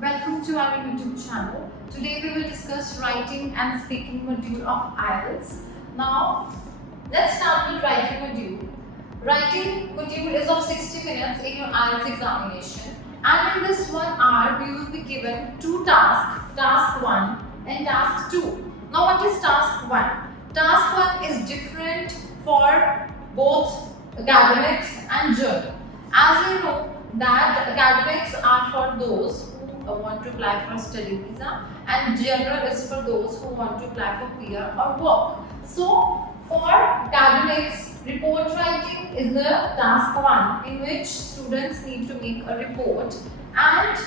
Welcome to our YouTube channel. Today we will discuss writing and speaking module of Ielts. Now, let's start with writing module. Writing module is of 60 minutes in your Ielts examination, and in this 1 hour we will be given two tasks, task 1 and task 2. Now, what is task 1? Task 1 is different for both academics and journal. As you know that academics are for those who want to apply for a study visa, and general is for those who want to apply for PR or work. So for academics, report writing is the task 1 in which students need to make a report, and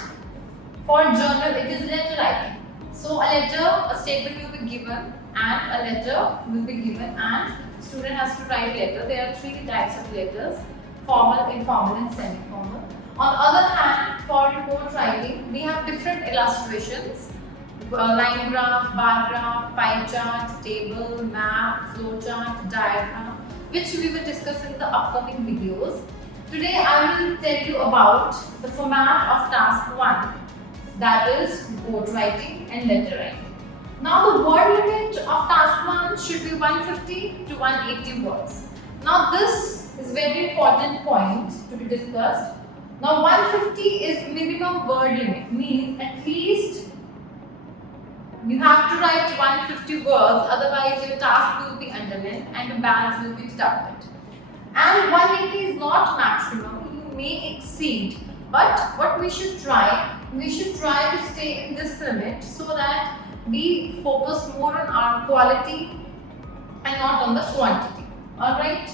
for journal it is letter writing. So a statement will be given and a letter will be given, and student has to write letter. There are 3 types of letters: formal, informal and semi-formal. On the other hand, for report writing, we have different illustrations: line graph, bar graph, pie chart, table, map, flow chart, diagram, which we will discuss in the upcoming videos. Today I will tell you about the format of task 1, that is report writing and letter writing. Now the word limit of task 1 should be 150 to 180 words. Now this is very important point to be discussed. Now 150 is minimum word limit, means at least you have to write 150 words, otherwise your task will be underlined and the bands will be deducted. And 180 is not maximum, you may exceed, but what we should try to stay in this limit so that we focus more on our quality and not on the quantity. Alright?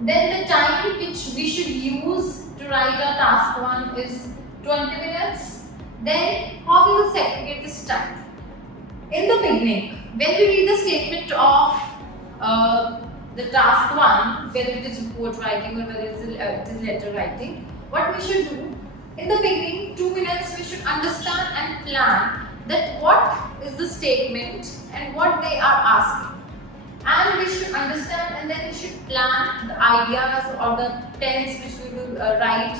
Then the time which we should use to write our task 1 is 20 minutes. Then how we will segregate this time? In the beginning, when we read the statement of the task 1, whether it is report writing or whether it is letter writing, what we should do? In the beginning, 2 minutes we should understand and plan that what is the statement and what they are asking. And we should understand, and then we should plan the ideas or the tense which we will write.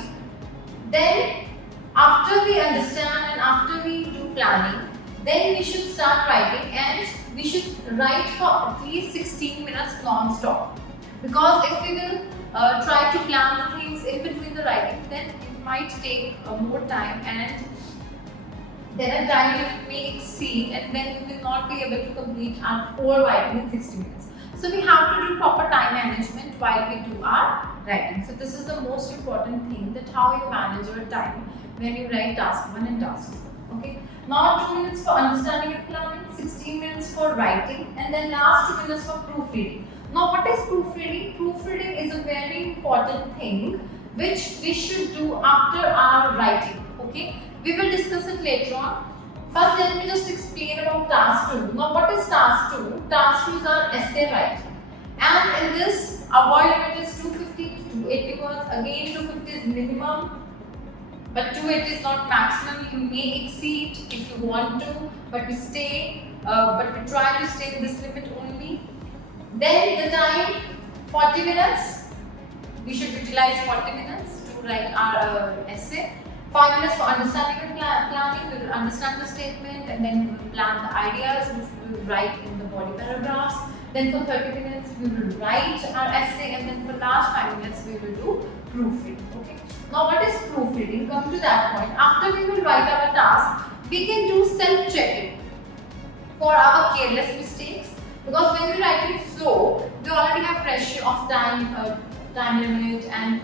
Then after we understand and after we do planning, then we should start writing, and we should write for at least 16 minutes non-stop. Because if we will try to plan the things in between the writing, then it might take more time, and then a time it may exceed, and then we will not be able to complete our whole writing in 60 minutes. So we have to do proper time management while we do our writing. So this is the most important thing, that how you manage your time when you write task 1 and task 2. Okay. Now 2 minutes for understanding and planning, 16 minutes for writing, and then last 2 minutes for proofreading. Now what is proofreading? Proofreading is a very important thing which we should do after our writing. Okay. We will discuss it later on. First, let me just explain about task 2. Now, what is task 2? Task 2 is our essay writing. And in this, our word limit is 250 to 280 words. Again, 250 is minimum, but 280 is not maximum. You may exceed if you want to, but we try to stay in this limit only. Then the time, 40 minutes. We should utilize 40 minutes to write our essay. 5 minutes for understanding and planning. We will understand the statement, and then we will plan the ideas which we will write in the body paragraphs. Then for 30 minutes we will write our essay, and then for last 5 minutes we will do proofreading. Okay. Now what is proofreading? Come to that point. After we will write our task, we can do self-checking for our careless mistakes, because when we write in flow, we already have pressure of time limit and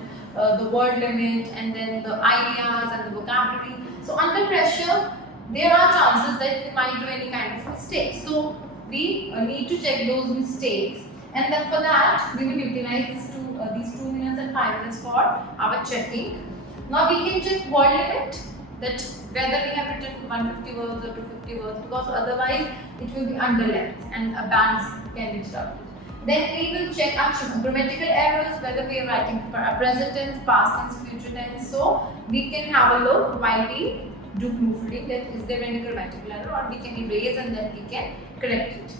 the word limit, and then the ideas and the vocabulary. So under pressure, there are chances that we might do any kind of mistake. So we need to check those mistakes, and then for that we will utilize these 2 minutes and 5 minutes for our checking. Now we can check word limit, that whether we have written 150 words or 250 words, because otherwise it will be underlined and bands can be deducted. Then we will check our grammatical errors, whether we are writing present tense, past tense, future tense. So we can have a look while we do proofreading, that is there any grammatical error, or we can erase and then we can correct it.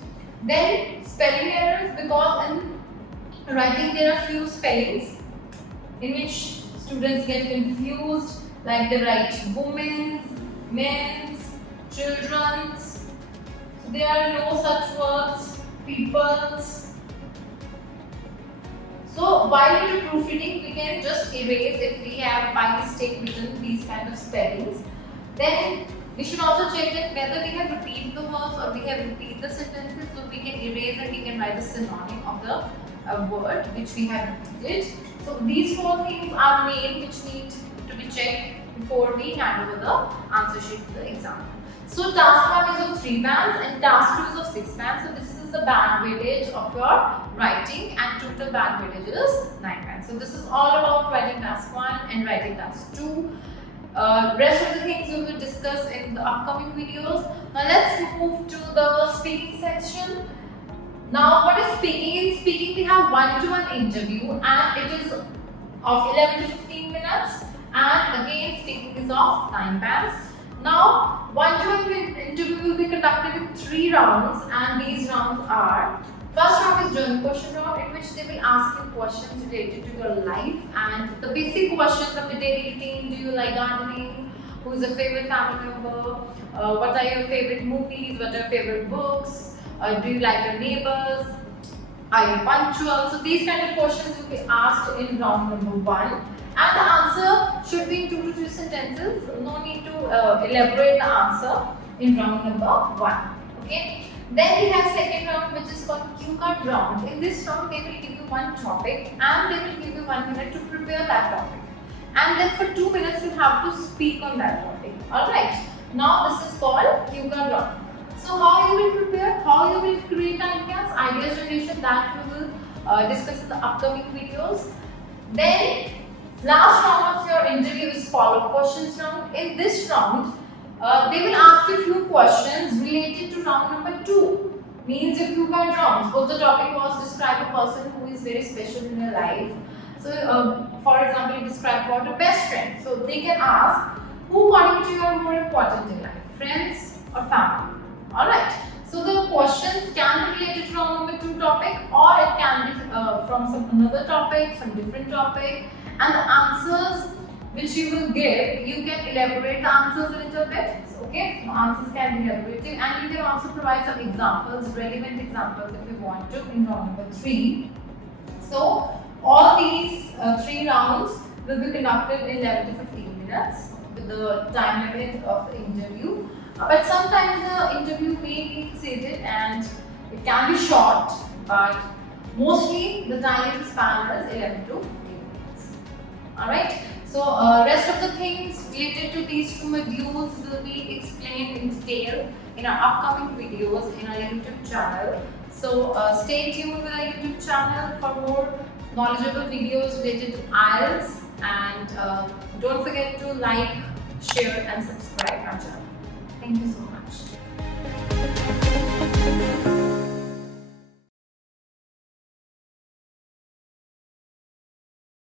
Then spelling errors, because in writing there are few spellings in which students get confused, like they write women's men's, children's. So there are no such words. People's. So while we do proofreading, we can just erase if we have by mistake written these kind of spellings. Then we should also check that whether we have repeated the words or we have repeated the sentences. So we can erase and we can write the synonym of the word which we have repeated. So these four things are main which need to be checked before we hand over the answer sheet to the examiner. So task 1 is of 3 bands and task 2 is of 6 bands. So this is the band weightage of your writing, and total band weightage is 9 bands. So this is all about writing task 1 and writing task 2. Rest of the things we will discuss in the upcoming videos. Now let's move to the speaking section. Now what is speaking? In speaking we have one-to-one interview and it is of 11 to 15 minutes, and again speaking is of 9 bands. Now one-to-one interview will be conducted in 3 rounds, and these rounds are: first round is journal question round, in which they will ask you questions related to your life and the basic questions of the daily routine. Do you like gardening? Who is your favorite family member? What are your favorite movies? What are your favorite books? Do you like your neighbors? Are you punctual? So these kind of questions will be asked in round number 1, and the answer should be in 2 to 3 sentences. No need to elaborate the answer in round number 1. Okay. Then we have second round, which is called cue card round. In this round, they will give you one topic and they will give you 1 minute to prepare that topic. And then for 2 minutes, you have to speak on that topic. Alright. Now this is called cue card round. So how you will prepare, how you will create ideas generation, that we will discuss in the upcoming videos. Then last round of your interview is follow-up questions round. In this round, they will ask you a few questions related to round number 2. Means if you can round. Suppose the topic was describe a person who is very special in your life. So, for example, you describe about a best friend. So they can ask, who according to you are more important in life, friends or family? Alright. So the questions can be related to round number 2 topic, or it can be from some another topic, some different topic, and the answers which you will give, you can elaborate the answers a little bit. Okay, so answers can be elaborated, and you can also provide some examples, relevant examples if you want to in round number 3. So all these 3 rounds will be conducted in 11 to 15 minutes with the time limit of the interview. But sometimes the interview may be exceeded and it can be short, but mostly the time span is 11 to 15 minutes. Alright. So rest of the things related to these 2 modules will be explained in detail in our upcoming videos in our YouTube channel. So stay tuned with our YouTube channel for more knowledgeable videos related to IELTS, and don't forget to like, share and subscribe our channel. Thank you so much.